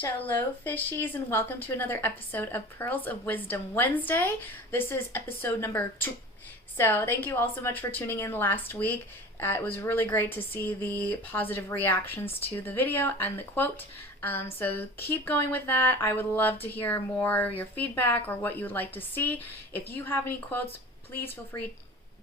Hello, fishies, and welcome to another episode of Pearls of Wisdom Wednesday. This is episode number 2. So thank you all so much for tuning in last week. It was really great to see the positive reactions to the video and the quote. So keep going with that. I would love to hear more of your feedback or what you would like to see. If you have any quotes, please feel free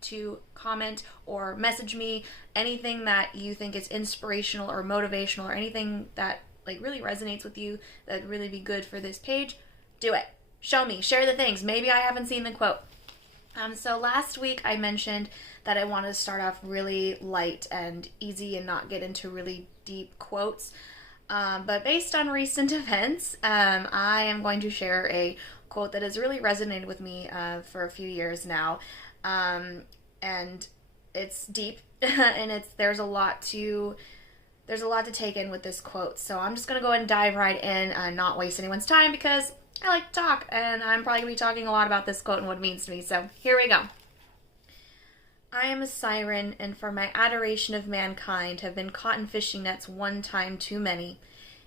to comment or message me. Anything that you think is inspirational or motivational or anything that really resonates with you that would really be good for this page, do it. Show me. Share the things. Maybe I haven't seen the quote. So last week I mentioned that I wanted to start off really light and easy and not get into really deep quotes. But based on recent events, I am going to share a quote that has really resonated with me for a few years now. And it's deep and there's a lot to take in with this quote. So I'm just going to go ahead and dive right in and not waste anyone's time because I like to talk and I'm probably going to be talking a lot about this quote and what it means to me. So here we go. I am a siren, and for my adoration of mankind have been caught in fishing nets one time too many.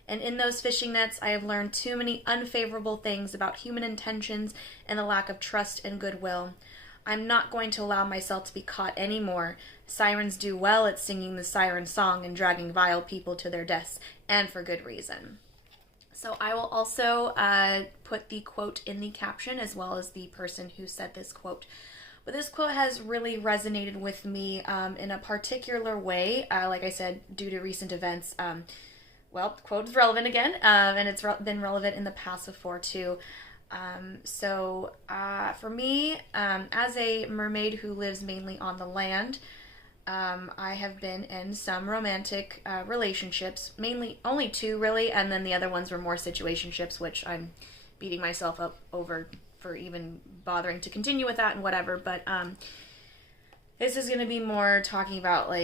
And in those fishing nets I have learned too many unfavorable things about human intentions and the lack of trust and goodwill. I'm not going to allow myself to be caught anymore. Sirens do well at singing the siren song and dragging vile people to their deaths, and for good reason. So I will also put the quote in the caption as well as the person who said this quote. But this quote has really resonated with me in a particular way, like I said, due to recent events. The quote is relevant again, and it's been relevant in the past before too. For me, as a mermaid who lives mainly on the land, I have been in some romantic relationships, mainly only 2 really, and then the other ones were more situationships, which I'm beating myself up over for even bothering to continue with that and whatever. But this is going to be more talking about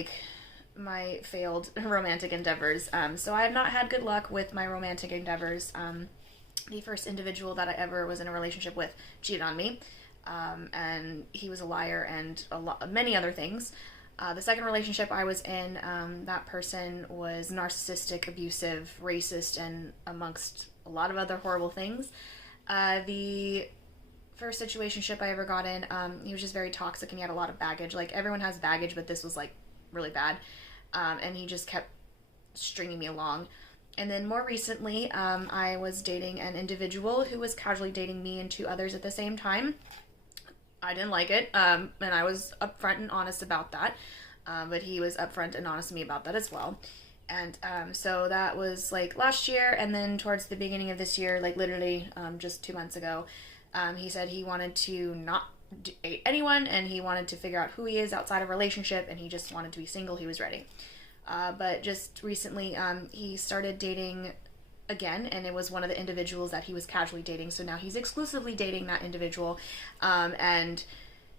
my failed romantic endeavors. So I have not had good luck with my romantic endeavors. The first individual that I ever was in a relationship with cheated on me, and he was a liar and many other things. The second relationship I was in, that person was narcissistic, abusive, racist, and amongst a lot of other horrible things. The first situationship I ever got in, he was just very toxic and he had a lot of baggage. Everyone has baggage, but this was really bad, and he just kept stringing me along. And then more recently, I was dating an individual who was casually dating me and 2 others at the same time. I didn't like it, and I was upfront and honest about that, but he was upfront and honest with me about that as well. And so that was last year, and then towards the beginning of this year, literally just 2 months ago, he said he wanted to not date anyone, and he wanted to figure out who he is outside of a relationship, and he just wanted to be single. He was ready. But just recently, he started dating again, and it was one of the individuals that he was casually dating. So now he's exclusively dating that individual, and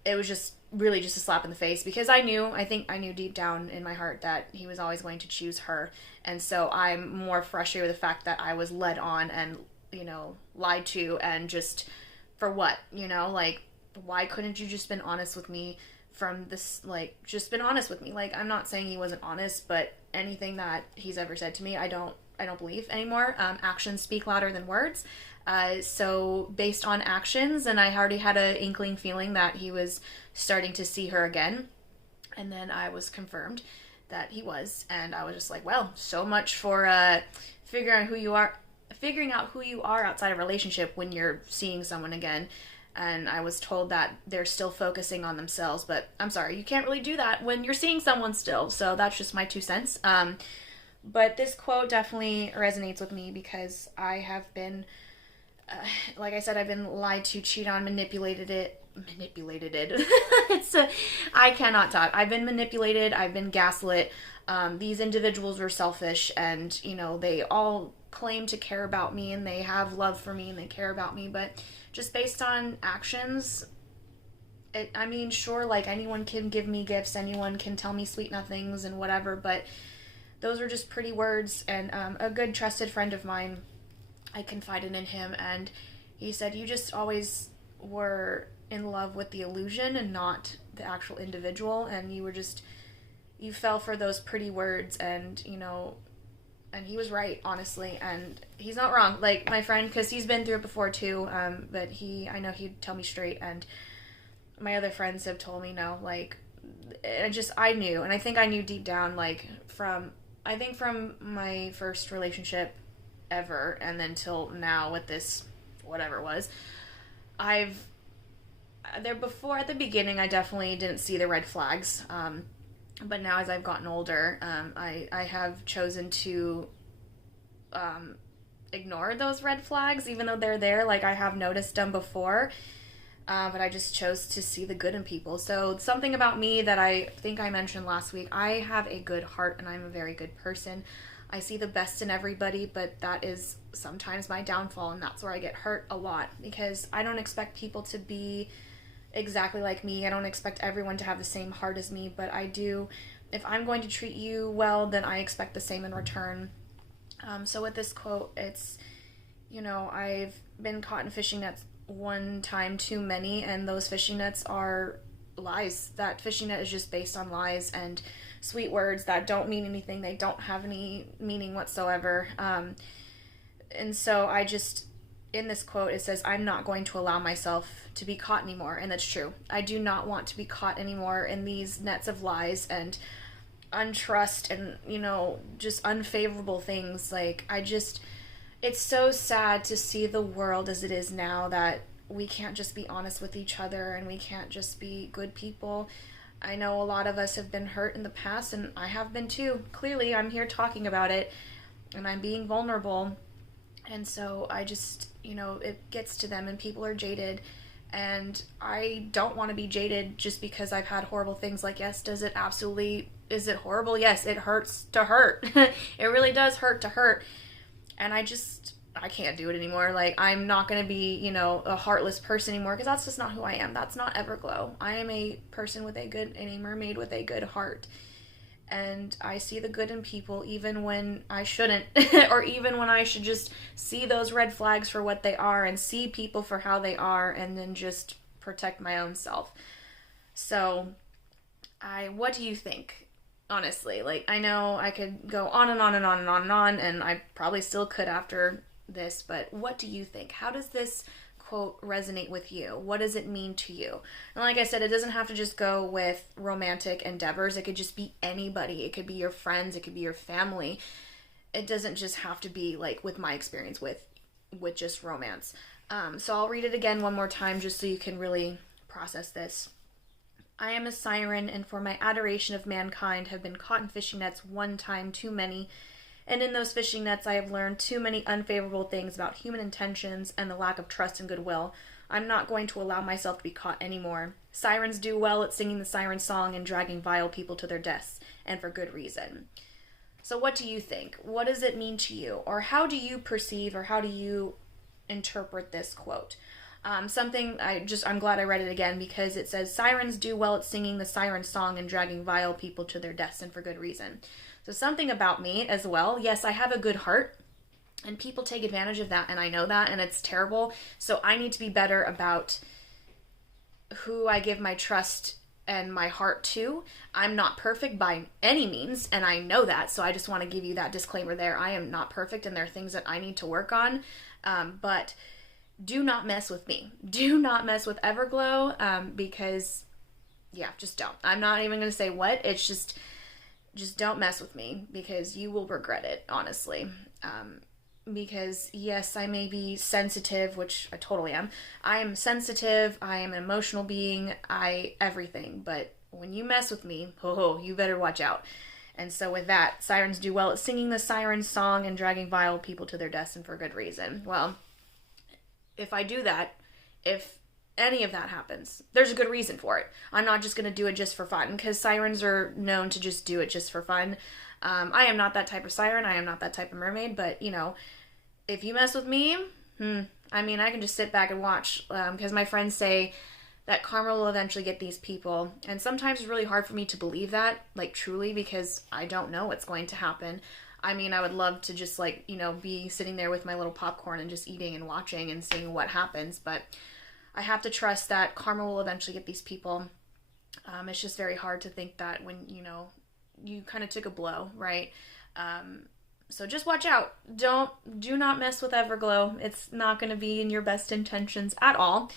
it was just really just a slap in the face because I think I knew deep down in my heart that he was always going to choose her. And so I'm more frustrated with the fact that I was led on and, lied to, and just for what, why couldn't you just been honest with me from this, just been honest with me. I'm not saying he wasn't honest, but anything that he's ever said to me, I don't believe anymore. Actions speak louder than words. So based on actions, and I already had an inkling feeling that he was starting to see her again, and then I was confirmed that he was, and I was just well, so much for figuring out who you are outside of a relationship when you're seeing someone again. And I was told that they're still focusing on themselves, but I'm sorry, you can't really do that when you're seeing someone still. So that's just my 2 cents. But this quote definitely resonates with me because I have been, like I said, I've been lied to, cheated on, manipulated. I cannot talk. I've been manipulated. I've been gaslit. These individuals were selfish, and they all claim to care about me, and they have love for me, and they care about me, but just based on actions, sure, anyone can give me gifts, anyone can tell me sweet nothings and whatever, but those are just pretty words. And a good trusted friend of mine, I confided in him, and he said, you just always were in love with the illusion and not the actual individual, and you fell for those pretty words, and And he was right, honestly, and he's not wrong. Like, my friend, because he's been through it before too, but I know he'd tell me straight, and my other friends have told me no, like, I knew, and I think I knew deep down, like, from my first relationship ever, and then till now with this, whatever it was, before, at the beginning, I definitely didn't see the red flags, but now as I've gotten older, I have chosen to ignore those red flags, even though they're there. Like, I have noticed them before, but I just chose to see the good in people. So something about me that I think I mentioned last week, I have a good heart and I'm a very good person. I see the best in everybody, but that is sometimes my downfall, and that's where I get hurt a lot, because I don't expect people to be exactly like me. I don't expect everyone to have the same heart as me, but I do. If I'm going to treat you well, then I expect the same in return. So with this quote, it's, I've been caught in fishing nets one time too many, and those fishing nets are lies. That fishing net is just based on lies and sweet words that don't mean anything. They don't have any meaning whatsoever. And so in this quote, it says, I'm not going to allow myself to be caught anymore. And that's true. I do not want to be caught anymore in these nets of lies and untrust and, just unfavorable things. Like, it's so sad to see the world as it is now, that we can't just be honest with each other and we can't just be good people. I know a lot of us have been hurt in the past, and I have been too. Clearly, I'm here talking about it, and I'm being vulnerable. And so I just, it gets to them, and people are jaded. And I don't want to be jaded just because I've had horrible things. Like, yes, is it horrible? Yes, it hurts to hurt. It really does hurt to hurt. And I can't do it anymore. Like, I'm not going to be, a heartless person anymore, because that's just not who I am. That's not Everglow. I am a person and a mermaid with a good heart. And I see the good in people even when I shouldn't, or even when I should just see those red flags for what they are and see people for how they are, and then just protect my own self. So, what do you think? Honestly, like, I know I could go on and on and on and on and on, and I probably still could after this, but what do you think? How does this quote resonate with you? What does it mean to you? And like I said, it doesn't have to just go with romantic endeavors. It could just be anybody. It could be your friends. It could be your family. It doesn't just have to be like with my experience with just romance. So I'll read it again one more time just so you can really process this. I am a siren, and for my adoration of mankind have been caught in fishing nets one time too many. And in those fishing nets, I have learned too many unfavorable things about human intentions and the lack of trust and goodwill. I'm not going to allow myself to be caught anymore. Sirens do well at singing the siren song and dragging vile people to their deaths, and for good reason. So what do you think? What does it mean to you? Or how do you perceive, or how do you interpret this quote? I'm glad I read it again, because it says, Sirens do well at singing the siren song and dragging vile people to their deaths, and for good reason. So something about me as well. Yes, I have a good heart, and people take advantage of that, and I know that, and it's terrible. So I need to be better about who I give my trust and my heart to. I'm not perfect by any means, and I know that, so I just want to give you that disclaimer there. I am not perfect, and there are things that I need to work on, but do not mess with me. Do not mess with Everglow, because, just don't. I'm not even going to say what. It's just don't mess with me, because you will regret it, honestly. Because, yes, I may be sensitive, which I totally am. I am sensitive, I am an emotional being, everything. But when you mess with me, you better watch out. And so with that, sirens do well at singing the siren song and dragging vile people to their deaths, and for good reason. Well, if I do that, if any of that happens, there's a good reason for it. I'm not just going to do it just for fun, because sirens are known to just do it just for fun. I am not that type of siren. I am not that type of mermaid, but, if you mess with me, I can just sit back and watch, because my friends say that karma will eventually get these people, and sometimes it's really hard for me to believe that, like, truly, because I don't know what's going to happen. I would love to just, be sitting there with my little popcorn and just eating and watching and seeing what happens, but I have to trust that karma will eventually get these people. It's just very hard to think that when, you kind of took a blow, right? So just watch out. Do not mess with Everglow. It's not going to be in your best intentions at all.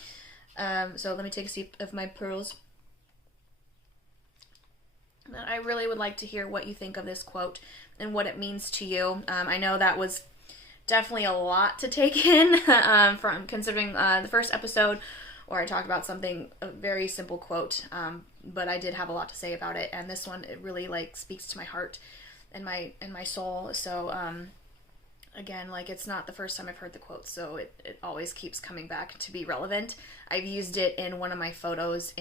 So let me take a sip of my pearls. I really would like to hear what you think of this quote and what it means to you. I know that was definitely a lot to take in from considering the first episode where I talked about something, a very simple quote, but I did have a lot to say about it, and this one, it really like speaks to my heart and my soul. So again, like, it's not the first time I've heard the quote, so it always keeps coming back to be relevant. I've used it in one of my photos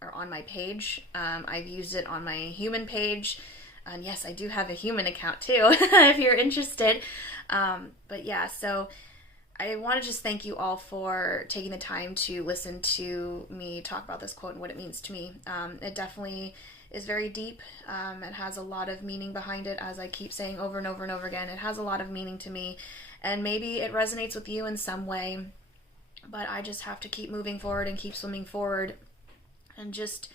or on my page. I've used it on my human page. And yes, I do have a human account too, if you're interested. But yeah, so I want to just thank you all for taking the time to listen to me talk about this quote and what it means to me. It definitely is very deep. It has a lot of meaning behind it, as I keep saying over and over and over again. It has a lot of meaning to me, and maybe it resonates with you in some way, but I just have to keep moving forward and keep swimming forward, and just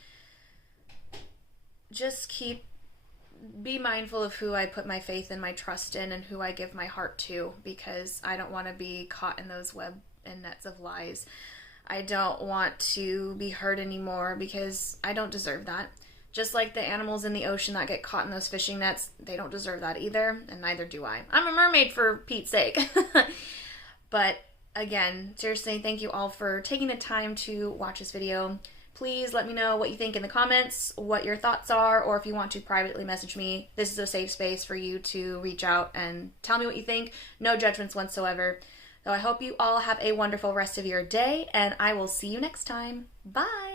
be mindful of who I put my faith and my trust in and who I give my heart to, because I don't want to be caught in those web and nets of lies. I don't want to be hurt anymore, because I don't deserve that. Just like the animals in the ocean that get caught in those fishing nets, they don't deserve that either, and neither do I. I'm a mermaid, for Pete's sake. But again, seriously, thank you all for taking the time to watch this video. Please let me know what you think in the comments, what your thoughts are, or if you want to privately message me. This is a safe space for you to reach out and tell me what you think. No judgments whatsoever. So I hope you all have a wonderful rest of your day, and I will see you next time. Bye!